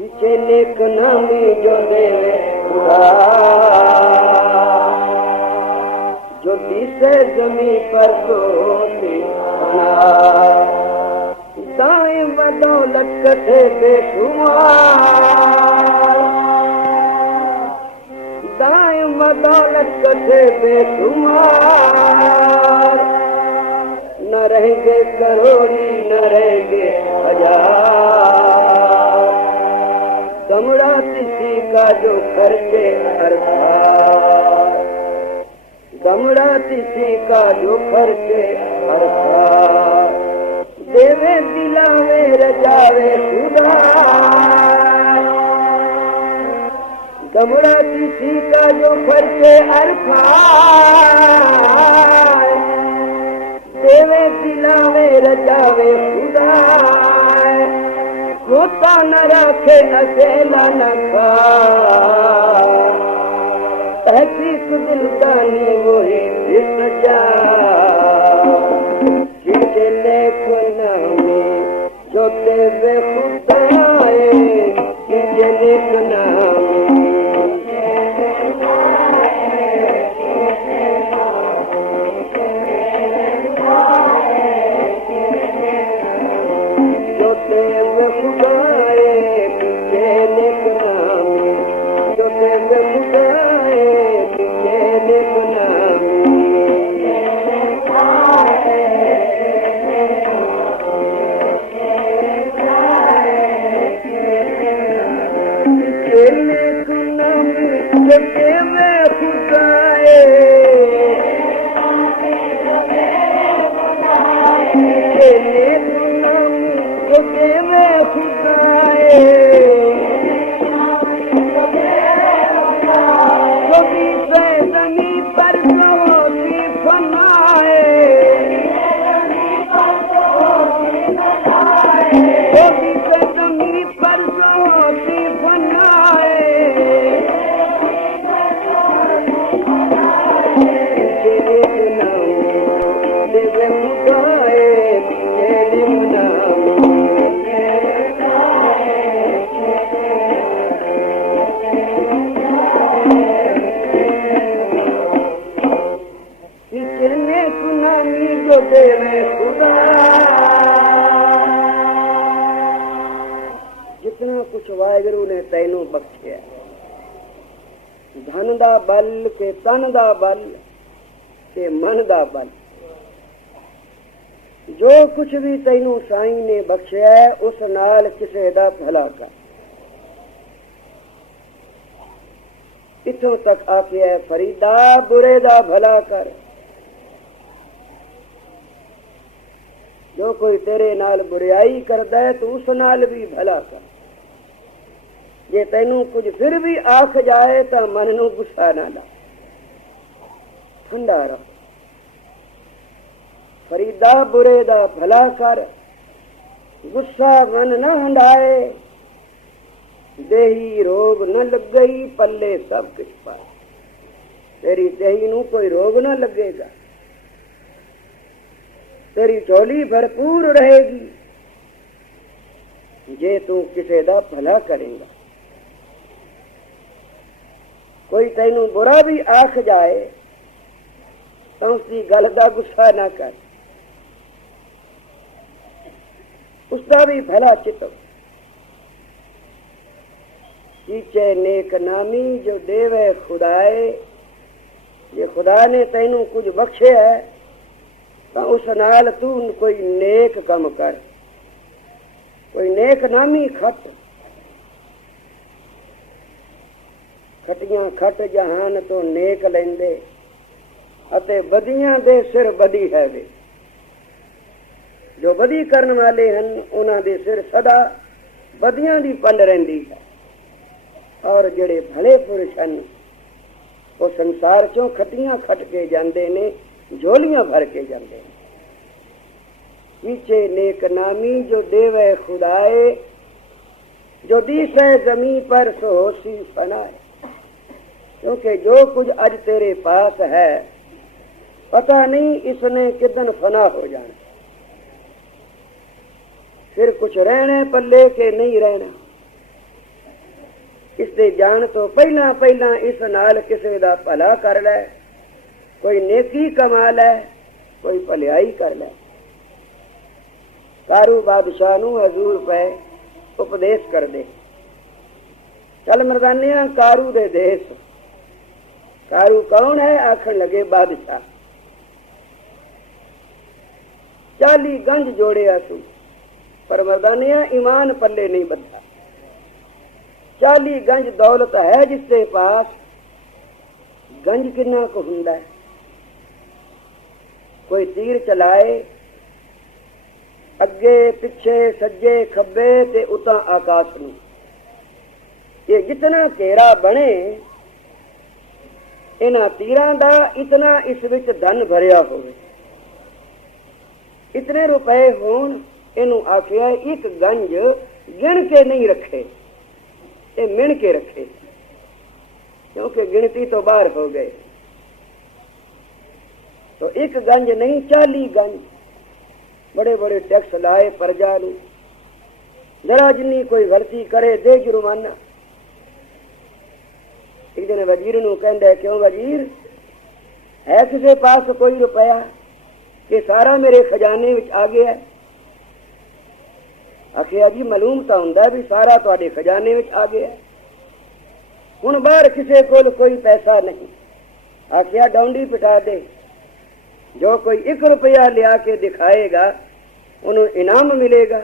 पीछे नेक नामी जो देवे खुदा, जो दिसे जमी पर सोती दाएं बदौलत कथे बेशुमार, दाएं बदौलत कथे बेशुमार, न रहेंगे करोड़ी न रहेंगे हजार, कमरा किसी का जो खर्चे अर्थात, कमरा किसी का जो खर्चे अर्थात, देवे दिलावे रजावे खुदा, कमरा किसी का जो खर्चे अर्थात, देवे दिलावे रजावे खुदा, होता न रखे अकेला न खाए, तहकीक दिलदानी वही सजा, जिसने को नामी जो देवे खुदाए, जिसने को नामी जितना कुछ वाहिगुरु ने तैनू बख्शिया, धन दा बल के तन दा बल के मन दा बल, जो कुछ भी तैनू साईं ने बख्शिया है उस नाल किसे दा भला कर। इथों तक आखिया फरीदा बुरे दा भला कर, जो कोई तेरे नाल बुराई करदा है तो उस नाल भी भला कर। जे तैनू कुछ फिर भी आख जाए तो मन नू गुस्सा ना ला, ठंडा रह। फरीदा बुरे दा भला कर, गुस्सा मन न हंडाए, देही रोग न लग गई पल्ले सब कुछ पा। तेरी देही नू कोई रोग न लगेगा, तेरी झोली भरपूर रहेगी जे तू किसे दा भला करेगा। कोई तैनू बुरा भी आख जाए तो उसकी गल दा गुस्सा ना कर, उसका भी भला चितो। पीछे नेक नामी जो देवे खुदाए, जे खुदा ने तैनू कुछ बख्शे है तो उस नाल तू कोई नेक कम कर, कोई नेक नामी खट। खटियां खट जहान तो नेक लेंदे अते बदियां दे सिर बदी है वे। जो बदी करन वाले हैं उन्हां दे सिर सदा बदियां दी पंड रहिंदी है, और जेड़े भले पुरुष हैं वो संसार चों खटियां खट के जांदे ने, झोलियां भर के जांदे ने। पीछे नेक नामी जो देवे खुदाए, जो दिसे जमी पर सो होसी फनाए। क्योंकि जो कुछ आज तेरे पास है पता नहीं इसने किदन फना हो जाना, फिर कुछ रहने पल्ले के नहीं रहना। ਤੇ ਜਾਣ ਤੋਂ ਪਹਿਲਾਂ ਪਹਿਲਾਂ ਇਸ ਨਾਲ ਕਿਸੇ ਦਾ ਭਲਾ ਕਰ ਲੈ, ਕੋਈ ਨੇਕੀ ਕਮਾ ਲੈ, ਕੋਈ ਭਲਾਈ ਕਰ ਲੈ। ਕਾਰੂ ਬਾਦਸ਼ਾਹ ਨੂੰ ਹਜ਼ੂਰ ਪਏ ਉਪਦੇਸ਼ ਕਰਦੇ, ਚੱਲ ਮਰਦਾਨਿਆਂ ਕਾਰੂ ਦੇ ਦੇਸ਼। ਕਾਰੂ ਕੌਣ ਹੈ? ਆਖਣ ਲਗੇ ਬਾਦਸ਼ਾਹ। 40 ਗੰਜ ਜੋੜਿਆ ਤੂੰ, ਪਰ ਮਰਦਾਨਿਆਂ ਈਮਾਨ ਪੱਲੇ ਨਹੀਂ ਬੱਧਾ। 40 ਗੰਜ ਦੌਲਤ ਹੈ ਜਿਸ ਦੇ ਪਾਸ, ਗੰਜ ਕਿੰਨਾ ਕੁ ਹੁੰਦਾ ਹੈ? ਕੋਈ ਤੀਰ ਚਲਾਏ ਅੱਗੇ ਪਿੱਛੇ ਸੱਜੇ ਖੱਬੇ ਤੇ ਉਤਾਂ ਆਕਾਸ਼ ਨੂੰ, ਇਹ ਜਿਤਨਾ ਘੇਰਾ ਬਣੇ ਇਹਨਾਂ ਤੀਰਾਂ ਦਾ, ਇਤਨਾ ਇਸ ਵਿੱਚ ਧਨ ਭਰਿਆ ਹੋਵੇ, ਇਤਨੇ ਰੁਪਏ ਹੋਣ। ਇਹਨੂੰ ਆਖਿਆ ਇੱਕ ਗੰਜ ਗਿਣ ਕੇ ਨਹੀਂ ਰੱਖੇ, ਇਹ ਮਿਣ ਕੇ ਰੱਖੇ, ਕਿਉਂਕਿ ਗਿਣਤੀ ਤੋਂ ਬਾਹਰ ਹੋ ਗਏ। तो एक गंज नहीं 40 गंज, बड़े बड़े टैक्स लाए प्रजा ਨੂੰ। जरा जिन्नी कोई गलती करे दे जुर्माना। एक दिन वजीर ਨੂੰ ਕਹਿੰਦਾ, क्यों वजीर है किसी पास कोई रुपया कि सारा मेरे खजाने ਵਿੱਚ आ गया? आखिया जी मालूम तो ਹੁੰਦਾ भी सारा ਤੁਹਾਡੇ खजाने ਵਿੱਚ आ गया, ਹੁਣ बाहर किसी ਕੋਲ कोई पैसा नहीं। आखिया डौंडी पिटा दे, जो कोई 1 रुपया लिया के दिखाएगा उन्हें इनाम मिलेगा।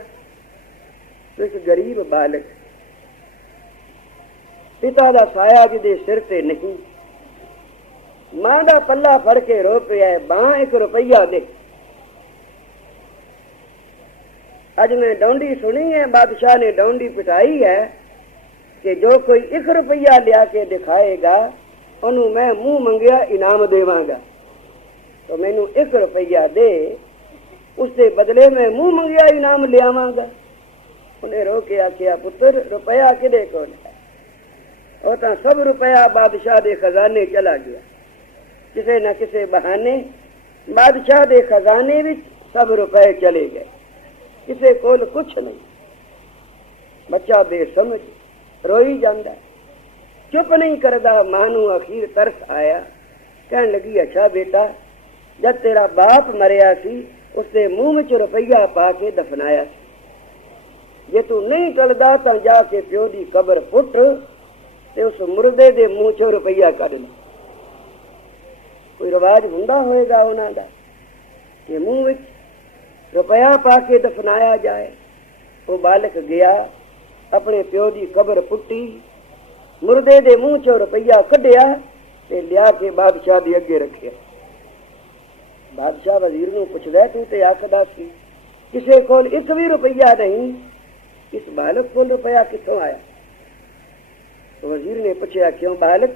तो एक गरीब बालक, पिता का साया जिदे सिर ते नहीं, मां का पल्ला फड़ के रो पिया है, बां 1 रुपया दे। अज मैं डौंडी सुनी है, बादशाह ने डौंडी पिटाई है कि जो कोई 1 रुपया लिया के दिखाएगा उन्हें मैं मुंह मंगिया इनाम देवांगा। तो मैनू 1 रुपया दे, उसके बदले में मुंह मंगिया इनाम ले आवांगा। उन्हें रो के आखिया, पुत्र रुपया किदे कोल है? वो तो सब रुपया बादशाह के खजाने चला गया। किसी न किसी बहाने बादशाह के खजाने में सब रुपए चले गए, किसी कोल कुछ नहीं। बच्चा बेसमझ रोई जाता, चुप नहीं करता। मां नू अखीर तरस आया, कहन लगी, अच्छा बेटा, जब तेरा बाप मरिया सी उसके मुंह में रुपया पा के दफनाया सी। जे तू नहीं टलदा तो जाके प्यो की कबर पुट ते उस मुर्दे दे मुंह चो रुपया कढ ले। कोई रिवाज हुंदा होएगा उन्हां दा कि मुंह विच रुपया पा के दफनाया जाए? वो बालक गया, अपने प्यो की कबर पुट्टी, मुर्दे दे मुंह चो रुपया कढिया ते लिया के बादशाह दे अगे रखिया। बादशाह वजीर नू पुछदा, तू ते आखदा सी किसे कोल 1 भी रुपया नहीं, इस बालक कोल रुपया कित्थों आया? तो वजीर ने पूछा, क्यों बालक,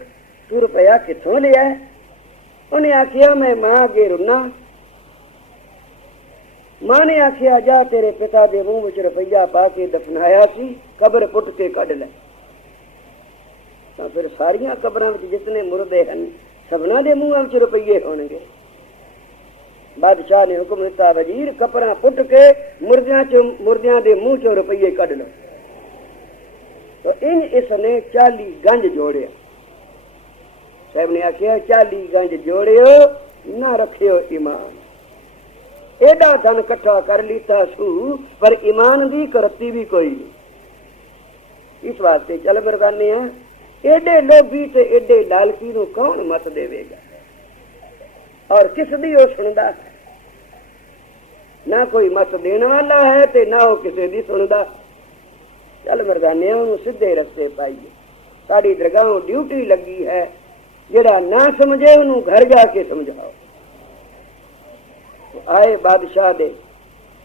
तू रुपया कित्थों लिया है? उन्हें आखिया, मैं मां अगे रुना। मां ने आखिया, जा तेरे पिता के मुंह में रुपया पा के दफनाया सी, कबर पुट के कढ ले। तो फिर सारिया कबरां विच जितने मुर्दे हैं सबना दे मुंहां विच रुपये होणगे। बादशाह ने हुक्म दिता, वजीर कपड़ा पुट के मुर्दियां दे मुंह चो रुपये कढ लो। तो इन इसने 40 गंज जोड़िया। साहब ने आखिया, 40 गंज जोड़ियो ना रखियो ईमान। एडा धन कट्ठा कर लीता सू, पर ईमान दी करती भी कोई नहीं। इस वास्ते चल मरदाने हैं, एडे लोभी ते एडे लालची नू कौन मत देवेगा? और किस दी वो सुनदा है? ना कोई मत देने वाला है ते ना वो किसी दी सुनदा। चल मरदाने उन्होंने सीधे रस्ते पाइए। साड़ी दरगाहों ड्यूटी लगी है, जेड़ा ना समझे उन्होंने घर जाके समझाओ। तो आए बादशाह दे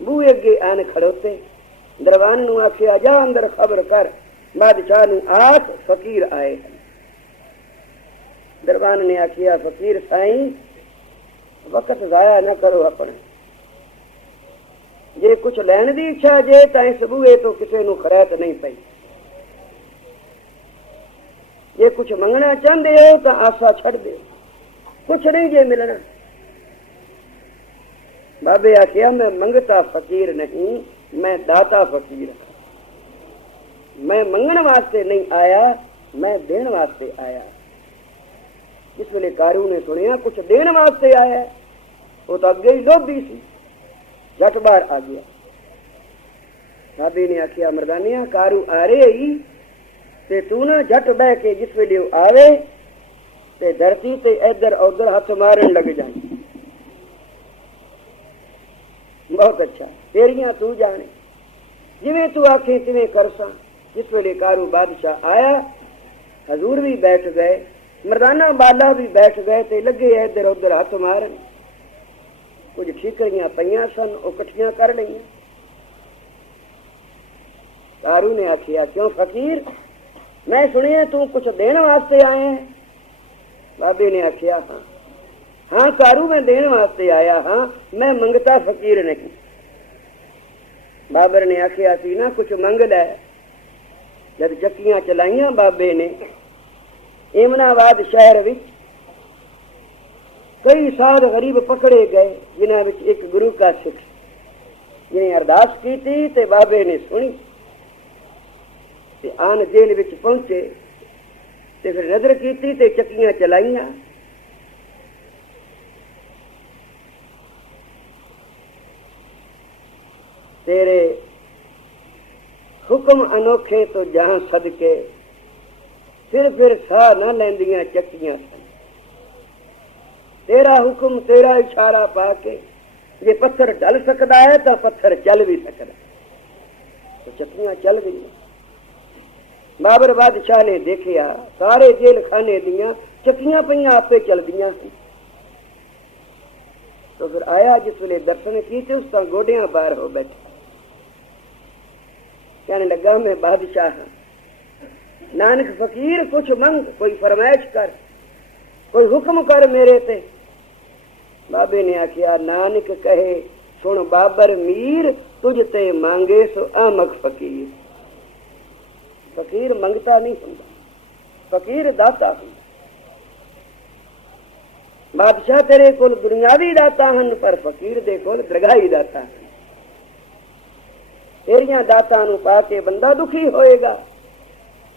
बूहे अगे आन खड़ोते, दरबान नू आखिया, जा अंदर खबर कर बादशाह नू आख फकीर आए हैं। दरबान ने आखिया, फकीर साईं वक्त जाया न करो अपने, जे कुछ लैन की इच्छा जे तो इस बूहे तो किसी नू खरैत नहीं पई, जे कुछ मंगना चाहते हो तो आशा छड़ दे, कुछ नहीं जे मिलना। बाबे आखिया, मैं मंगता फकीर नहीं, मैं दाता फकीर। मैं मंगण वास्ते नहीं आया, मैं देण वास्ते आया। जिस वेले कारू ने सुनिया कुछ देण वास्ते आया, वो तो अगे ही लोभी सी, झट बाहर आ गया। बाबे ने आखिया मरदानिया कारू आ रहे ही ते तू ना झट बह के जिस वेले आवे ते धरती ते इधर उधर हाथ मारन लग जाए। बहुत अच्छा, तेरिया तू जाने, जिवें तू आखे तिवें करसा। जिस वेले कारू बादशाह आया, हजूर भी बैठ गए, मरदाना बाला भी बैठ गए ते लगे इधर उधर हाथ मारन। कुछ ठीकरियां पईयां सन, वो इकट्ठियां कर लईयां। कारू ने आखिया क्यों फकीर, मैं सुनिया तू कुछ देने वास्ते आए हैं। बाबे ने आखिया हाँ हाँ कारू मैं देने वास्ते आया, हाँ मैं मंगता फकीर नहीं। बाबर ने आखिया सी ना कुछ मंग लै। जब चक्कियां चलाइया बाबे ने एमनाबाद शहर विच कई साध गरीब पकड़े गए, जिन्हां विच एक गुरु का सिख जिन्हें अरदास की थी ते बाबे ने सुनी ते आन जेल विच पहुंचे ते फिर नजर की ते चक्कियां चलाइया। तेरे हुक्म अनोखे तो जहां सदके फिर साह न लैंदियां चक्कियां सन। तेरा हुक्म तेरा इशारा पाके जे पत्थर चल सकता है तो पत्थर चल भी सकता, तो चक्कियां चल गई। बाबर बादशाह ने देखिया सारे जेल खाने दियां चक्कियां पईयां आपे चल दियां सी। तो फिर आया जिस वेले दर्शन कीते उस पर गोडियां बार हो बैठे, कहने लगा मैं बादशाह हाँ, नानक फकीर कुछ मंग, कोई फरमाइश कर, कोई हुक्म कर मेरे ते। बाबे ने आखिया नानक कहे सुन बाबर मीर, तुझ ते मांगे सो आमक फकीर। फकीर मंगता नहीं हुंदा, फकीर दाता हुंदा। बादशाह तेरे कोल दुनियावी दाता हन, पर फकीर दे कोल दरगाही दाता हन। तेरिया दाता नूं पा के बंदा दुखी होएगा,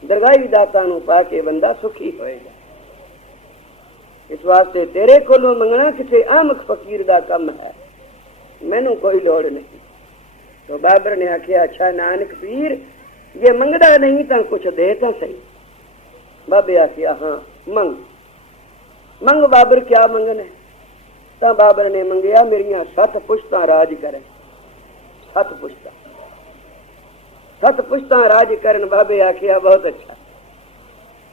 दरगाही दाता नूं पा के बंदा सुखी होएगा। इस वास्ते तेरे कोलों मंगना किसी आमक फकीर दा कम है, मैनू कोई लोड़ नहीं। तो बाबर ने आखिया अच्छा नानक पीर जे मंगदा नहीं तो कुछ दे तो सही। बाबे आखिया हाँ मंग मंग बाबर क्या मंगना है। तो बाबर ने मंगया मेरिया 7 पुश्तां राज करें। 7 पुश्तां 7 पुश्तां राज करन। बाबे आखिया बहुत अच्छा,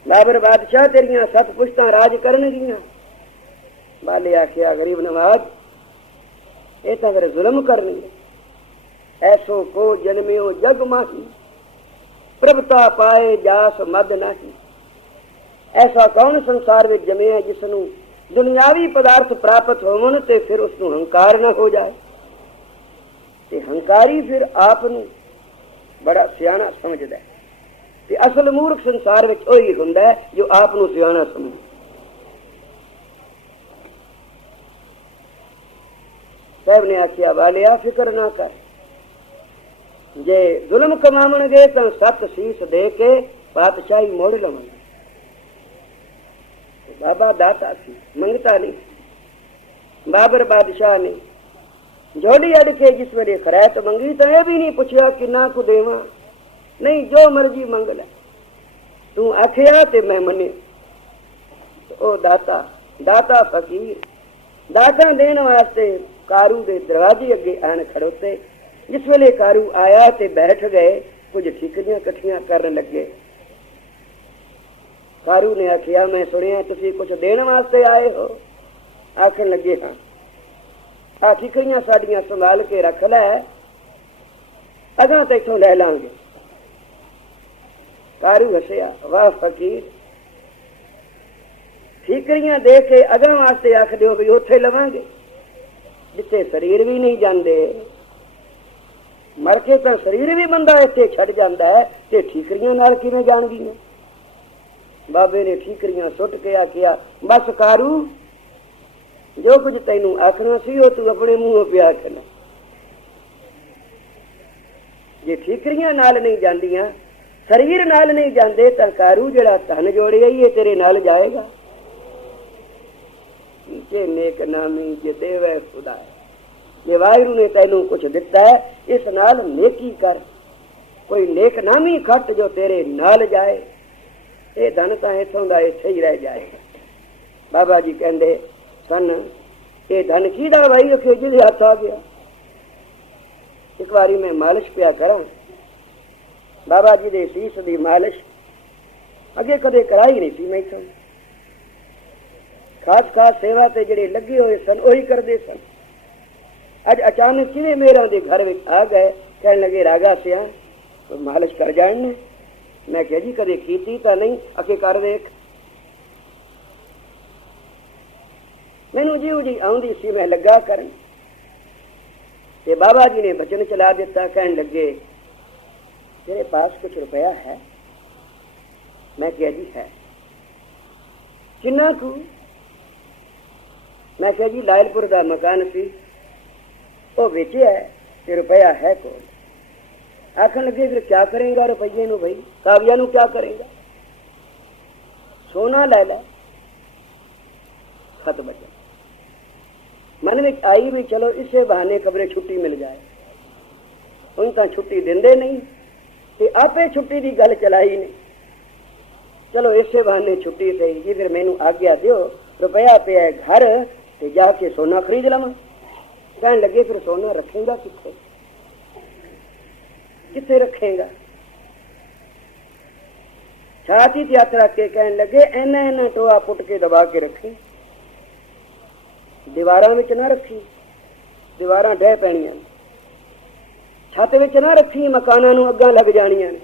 बाबर बादशाह तेरिया 7 पुश्तां राज करन गियां। बाले आखिया गरीब नवाज ये तो अगर जुल्म करनी, ऐसो को जन्मियो जग माही, प्रभता पाए जास मद नहीं। ऐसा कौन संसार में जमे है जिसनू दुनियावी पदार्थ प्राप्त होवन ते फिर उसनू हंकार न हो जाए। ते हंकारी फिर आपनू बड़ा सियाना समझदा है, ते असल मूर्ख संसार विच ओही हुंदा है जो आपनू सियाना समझदा। साहब ने आखिया वालिया फिक्र ना कर, जे जुल्म कमावणगे तो 7 शीश दे के बादशाही मोड़ लवांगे। बाबा दाता सी, मंगता नहीं। बाबर बादशाह ने जोड़ी अड़ के जिस वेले खरैत मंगी तो यह भी नहीं पूछा कि ना को देवा, नहीं जो मर्जी मंग ले, तू आखिया ते मैं मने। तो ओ दाता दाता फकीर दाता देने वास्ते कारू दे दरवाजे अगे आन खड़ोते। जिस वेले कारू आया ते बैठ गए, कुछ ठीकरियां कट्ठियां करन लगे। कारू ने आखिया मैं सुनिया तुसी कुछ देने वास्ते आए हो। आखन लगे हाँ, आ ठीकरियां साडियां संभाल के रख लै, अगां तो इथों लै लांगे। कारू हसिया वाह फकीर, ठीकरियां दे के अगां वास्ते आख दिओ भी उत्थे लवांगे जिथे शरीर भी नहीं जाते। मर के तो शरीर भी बंदा इत्थे छड़ जाता है ते ठीकरियां नाल किवें जाणगियां। बाबे ने ठीकरियां सुट के आखिया बस कारू जो कुछ तैनू आखना सी वो तू अपने मुंहों पे आखना। जे ठीकरियां नाल नहीं जांदियां शरीर नाल नहीं जाते तो कारू जड़ा धन जोड़िया ये तेरे नाल जाएगा। नीचे नेक नामी जे देवे खुदा, ये वाहिगुरू ने तैनू कुछ दिता है, इस नाल नेकी कर। कोई नेक नामी खट जो तेरे नाल जाए, ये धन तो इथों का इत्थे ही रह जाएगा। बाबा जी कहते सन ये धन किहदा भाई रखे जिहदे हथ आ गया। एक बारी मैं मालिश पिया करा, बाबा जी दे सीस दी मालिश अगे कदे कराई नहीं सी। मैं खास खास सेवा ते जिहड़े लगे हुए सन वही करते सन। अज अचानक किवें मेरा दे घर में आ गए, कहने लगे रागा सिया तो मालिश कर जाने। मैं कहा जी कदे कीती तो नहीं, अके कर देख। मैनू जी जी आउंदी सी, मैं लगा करन ते बाबा जी ने बचन चला दिता। कहने लगे तेरे पास कुछ रुपया है? मैं कहा जी है। किन्ना कू? मैं कहा जी लायलपुर का मकान सी वो बेचे है ते रुपया है कोल। आखन लगे फिर क्या करेगा रुपये नू भाई, काबिया नू क्या करेगा? सोना ले लै। खत बचा मन में आई भी चलो इसे बहाने खबरें छुट्टी मिल जाए। उन तो छुट्टी देंदे नहीं ते आपे छुट्टी की गल चलाई नहीं। चलो इसे बहाने छुट्टी सही जी, फिर मैनू आज्ञा दियो रुपया पे है घर ते जाके सोना खरीद लवा। कहने लगे फिर सोना रखेगा किथे, किथे रखेगा? छाती ते हथ रख के कहने लगे इन्ना इन्ना टोआ पुट के दबा के रखी, दीवारां विच ना रखी, दीवारां ढह पैणियां, छत विच ना रखी, मकानां नूं अग्गां लग जाणियां ने।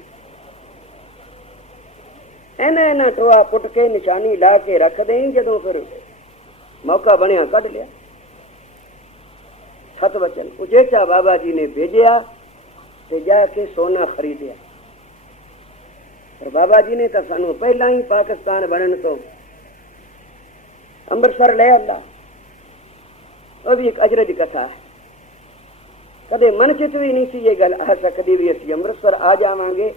इन्ना इन्ना टोआ पुट के निशानी ला के रख दें, जदों फिर मौका बनिया कढ़ लिया। खत वचन उचेचा बाबा जी ने भेजिया ते जाके सोना खरीदिया। और बाबा जी ने तो सानू पहला ही पाकिस्तान बनने तो अमृतसर ले आंदा। वो भी एक अजरज कथा है, कदे मन चित भी नहीं सी ये गल आ सकती भी असी अमृतसर आ जावांगे।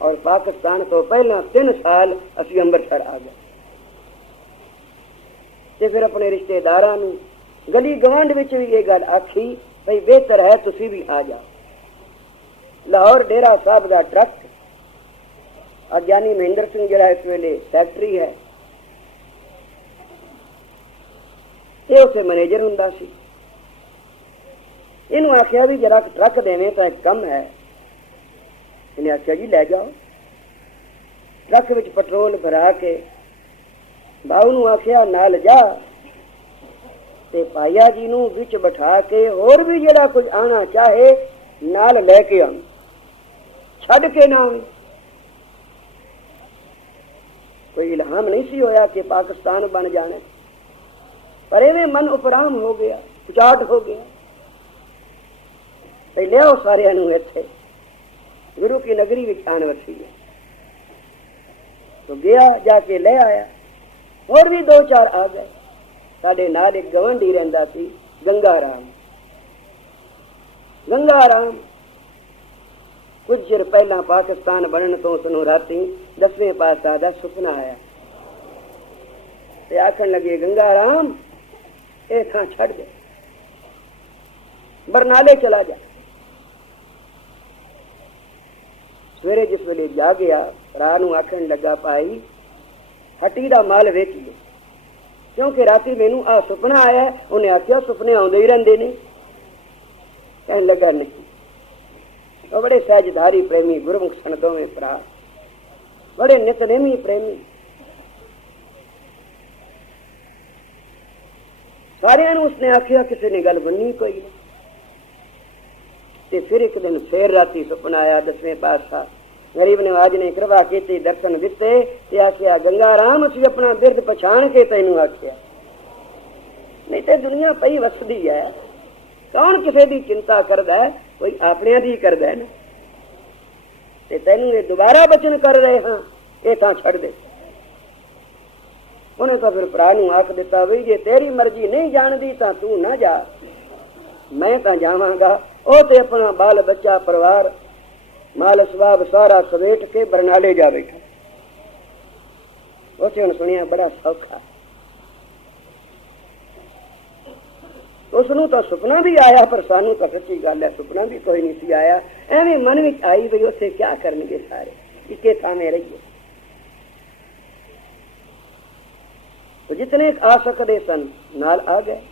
और पाकिस्तान तो पहला 3 साल असी अमृतसर आ गए ते फिर अपने रिश्तेदारां नूं गली गवांढ विच भी ये गल आखी भाई बेहतर है तुसी भी आ जाओ। लाहौर डेरा साहब का ट्रक अज्ञानी महेंद्र सिंह जिहड़ा इस वेले सैकटरी है, ये उसे मैनेजर हुंदा सी। इनू आख्या भी जरा ट्रक देवे तो एक कम है। इन्हें आख्या जी लै जाओ। ट्रक विच पेट्रोल भरा के बाऊ नू आख्या नाल जा ते भाईया जी नू विच बिठा के होर भी जरा कुछ आना चाहे नाल लैके आऊं, छड़ के ना आऊं। कोई इल्हाम नहीं सी होया कि पाकिस्तान बन जाने, पर एवें मन उपराम हो गया, उचाट हो गया। ते लियाओ सारे नू इत्थे गुरु की नगरी विच आन वसी है। तो गया जाके ले आया, और भी 2-4 आ गए। साडे नाल एक गवांढी रहिंदा सी गंगाराम। गंगाराम कुछ चिर पहला पाकिस्तान बनने तो उसनूं राती 10वें पातशाह दा सुपना आया ते आखन लगे गंगाराम ए थां छड़ दे, बरनाले चला जा। सवेरे जिस वेले जा गया राह नूं आखन लगा भाई हट्टी दा माल वेचीए, क्योंकि राती मैनू आ सुपना आया। उन्हें आख्या सुपने आउंदे ही रहिंदे ने। कहने लगा नहीं, तो बड़े सहजधारी प्रेमी गुरमुख सन दोवें भरा, बड़े नितनेमी प्रेमी। सारियां नूं उसने आख्या, किसी ने गल बनी कोई नहीं। ते फिर एक दिन फिर राती सुपना आया 10वें पातशाह गरीब नवाज ने कृपा की, दर्शन दिते ते आख्या गंगाराम असीं अपना बिरद पछाण के तैनूं आख्या, नहीं तो दुनिया पई वसदी है, कौन किसी की चिंता करदा है, कोई अपने दी करदा है ना। ते तैनूं ये दोबारा बचन कर रहे हाँ, ये तां छड़ दे। उन्हें तो फिर भरा नूं आख दिता भी जे तेरी मर्जी नहीं जानदी तां तू ना जा, मैं तां जावांगा। ओ ते अपना बाल बच्चा परिवार माल सवाब सारा सवेट के बरनाले जा बैठा। उसे उन्हें सुनिया बड़ा सौखा। उसनू तो सुपना भी आया, पर सानू तो सच्ची गल है सुपना भी कोई नहीं सी आया। एवं मन में आई भी उसे क्या करनगे सारे, इके थामे रहिए। तो जितने आ सकते सन नाल आ गए।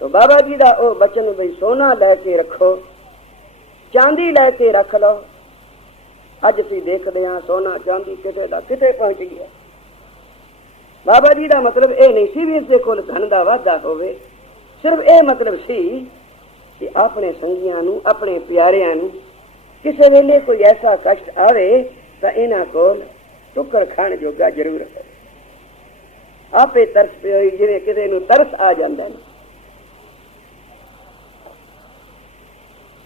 तो बाबा जी का वह बचन बई सोना लैके रखो, चांदी लैके रख लो। अज असीं देखते हाँ सोना चांदी किते दा किते पहुंच गया। बाबा जी का मतलब यह नहीं सी भी इसके कोल धन का वाधा होवे, सिर्फ यह मतलब सी कि अपने संगियां नूं अपने प्यारियां नूं किसी वेले कोई ऐसा कष्ट आवे तो इन्हां कोल टुकर खाण जोगा जरूर है। आपे तरस पे जिवें किसी नूं तरस आ जांदा है।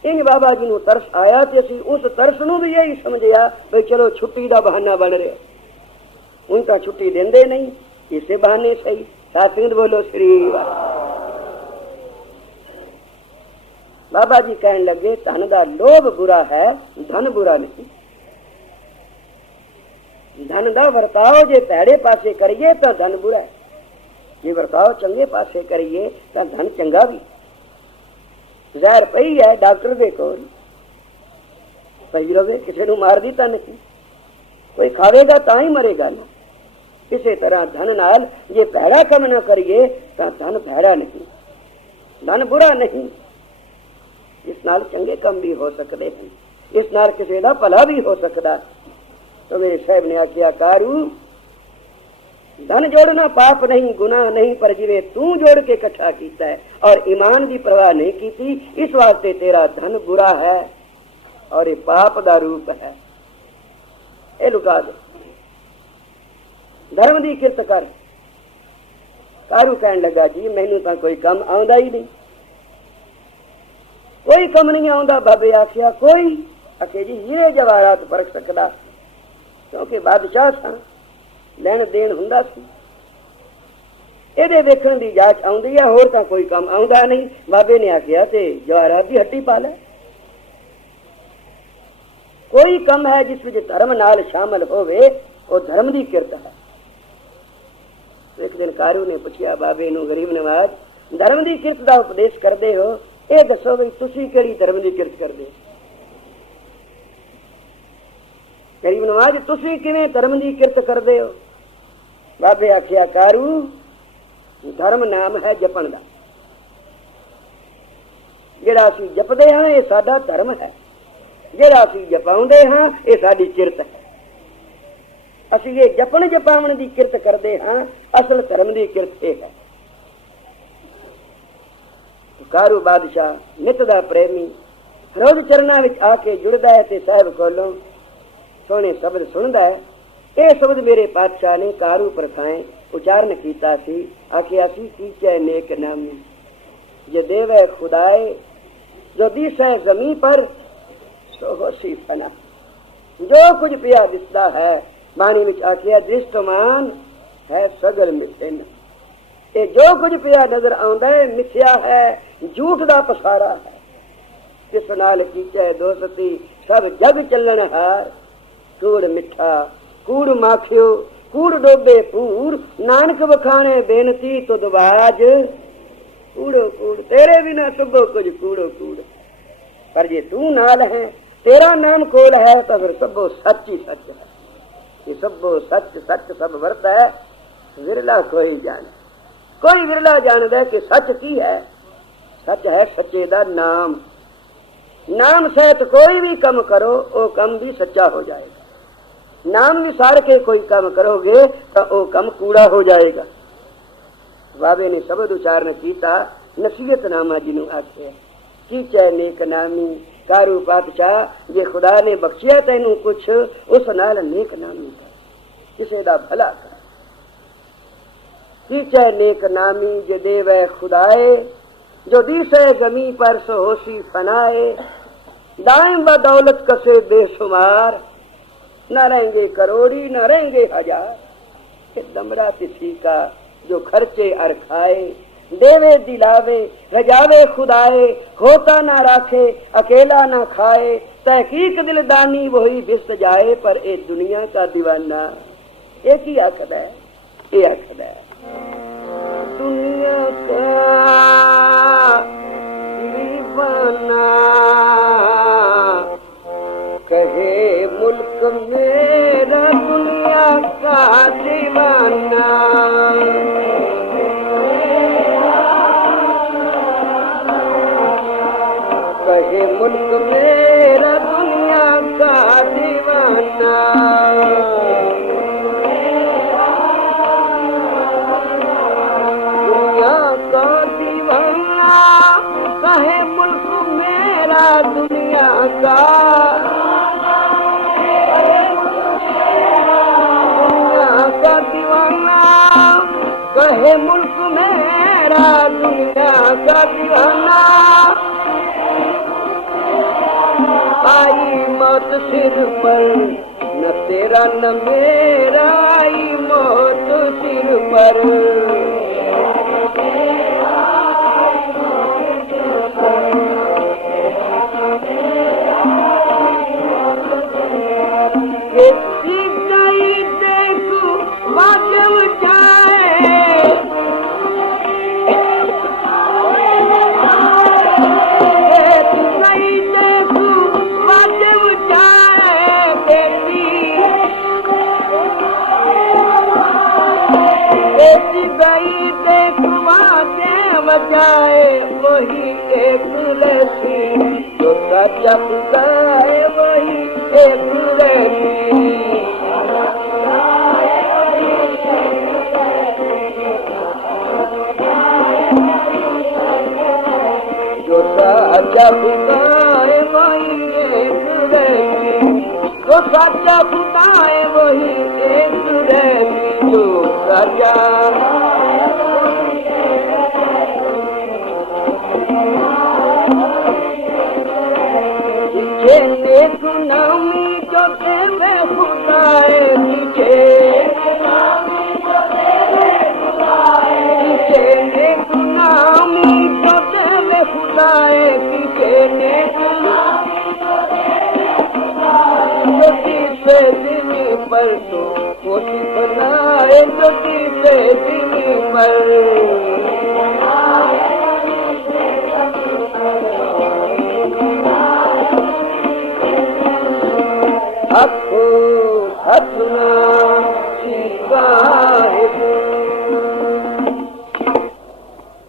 इन बाबा जी नूं तरस आया तो असीं उस तरस नूं भी यही समझिया भाई चलो छुट्टी का बहाना बन रहा। उन तो छुट्टी देंदे नहीं, इसे बहाने सही। साथिंद बोलो श्री बाबा जी कहन लगे धन का लोभ बुरा है, धन बुरा नहीं। धन का वर्ताव जे भैड़े पासे करिए तो धन बुरा है, जे वर्ताव चंगे पासे करिए तो धन चंगा भी। जहर पई है डॉक्टर दे कोल पई रवे, किसी नूं मार दी तां नहीं, कोई खावेगा तां ही मरेगा ना। इसे तरह धन नाल जे भैड़ा कम ना करिए तो धन भैड़ा नहीं, धन बुरा नहीं। इस नाल चंगे कम भी हो सकते हैं, इस नाल किसी का भला भी हो सकता। तो मेरे साहब ने आख्या कारू धन जोड़ना पाप नहीं गुनाह नहीं, पर जिवें तू जोड़ के इकट्ठा कीता है और ईमान की परवाह नहीं की, इस वास्ते तेरा धन बुरा है और ये पाप का रूप है। ये लुटा दो, धर्म की किरत कर। कारू कहन लगा जी मैनू तो कोई कम आउंदा ही नहीं, कोई कम नहीं आउंदा। बाबे आख्या कोई? आखे जी हीरे जवाहरात फर्क सकदा, क्योंकि बादशाह सा लेन देन हुंदा सी, ਇਹਦੇ ਵੇਖਣ ਦੀ ਜਾਂਚ ਆਉਂਦੀ ਹੈ, ਹੋਰ ਤਾਂ ਕੋਈ ਕੰਮ ਆਉਂਦਾ नहीं। बाबे ने आख्या ते जवाहरात की हट्टी पा लै। कोई कम है जिस विच धर्म नाल शामिल होवे वो धर्म की किरत है। तो एक दिन कारू ने पूछा बाबे नूं गरीब नवाज धर्म की किरत का उपदेश करते हो, ये दसो भी तुसीं किहड़ी धर्म की किरत करदे? गरीब नवाज तुसीं किवें धर्म की किरत करदे हो? बाबे आख्या कारू धर्म नाम है जपन का, जिहड़ा असीं जपदे हां ये साडा धर्म है, जिहड़ा असीं जपाउंदे हां ये साडी किरत है। असीं ये जपण जपावण की किरत करदे हां, असल धर्म की किरत है। कारू बादशाह नित दा प्रेमी रोज चरना विच आके जुड़दा है ते साहिब कोलों सोहणे शब्द सुनदा है। ये शब्द मेरे पातशाह ने कारू परखाए उच्चारण कीता सी। आखिया सी कीचे नेक नामी जे देवे खुदाए, जो दिसै जमीन पर सो होसी फना। जो कुछ पिया दिसदा है बाणी विच आखिया दृष्टमान है सगल मिथ्यन। ये जो कुछ पिया नजर आउंदा है मिथ्या है, झूठ दा पसारा है। जिस नाल कीचे दोस्ती सब जग चलन हार, कूड़ मिठा कूड़ माखियो कूड़ डोबे पूर, नानक बखाने बेनती तो दबाज कूड़ो कूड़। तेरे बिना सुबो कुछ कूड़ो कूड़, पर जे तू नाल है तेरा नाम कोल है तो फिर सबो सच ही सच है। ये सबो सच सच सब वर्त है, विरला कोई जाने। कोई विरला जानदा है कि सच की है। सच है सच्चे दा नाम। नाम सहित कोई भी कम करो वो कम भी सच्चा हो जाएगा। नाम विसार के कोई काम करोगे तो वो काम कूड़ा हो जाएगा। बाबे ने शब्द उच्चारण कीता नसीहत नामा जिन्हों आखे कीचे नेक नामी। कारू पातशाह जे खुदा ने बख्शिया तेनू कुछ उस नाल नेक नामी कर, किसे दा भला कर। कीचे नेक नामी जे देवे खुदाए, जो दिसे गमी पर सो होशी फनाए। दाइम बदौलत कसे बेशुमार, न रहेंगे करोड़ी न रहेंगे हजार। दमरा किसी का जो खर्चे और खाए, देवे दिलावे रजावे खुदाए, होता ना राखे अकेला ना खाए, तहकीक दिलदानी वही बिस्त जाए, पर ए दुनिया का दीवाना। एक ही आखद है, ये आखद है दुनिया का दीवाना, कहे मुल्क मेरा दुनिया का दीवाना। कहे मुल्क मेरा दुनिया का दीवाना। दुनिया का दीवाना कहे मुल्क मेरा दुनिया का। दुनिया का दीवाना कहे मुल्क मेरा दुनिया का दीवाना। आई मौत सिर पर न तेरा न मेरा, आई मौत सिर पर। कैसी गई देखो वाजब जाए, कैसी गई देखो वाजब जाए, कैसी गई देखो वाजब जाए, वही एक रसी जो सच्चा खुदा है, वही एक रसी। जो सच्चा खुदा है वही एक रसी, जो सच्चा खुदा है वही एक रसी, जो सच्चा। नेक नामी जो देवे खुदाए पीछे, पीछे नेक नामी जो देवे खुदाए पीछे, नेक ज्योति से दिनी पर तो कोटि बनाए, ज्योति से दिनी पर।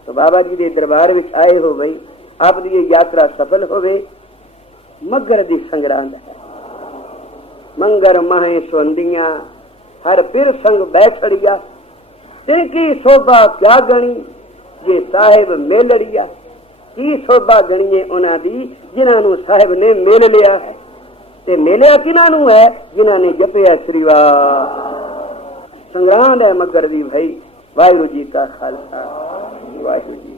तो बाबा जी के दरबार में आए हो गई, आप ये यात्रा सफल हो गई। मगर दी संग्रांद है मंगर माहे सुवंदिया, हर पिर संग बैठड़िया, तिनकी शोभा क्या गणी जे साहिब मेलड़िया। की शोभा गणीए उन्हां दी जिन्हां साहिब ने मेल लिया है, ते मेलिया किन्हां है जिन्हां ने जपिया श्री वाह। संग्रांद है मगर दी भाई। वाहिगुरू जी का खालसा, वाहिगुरू जी।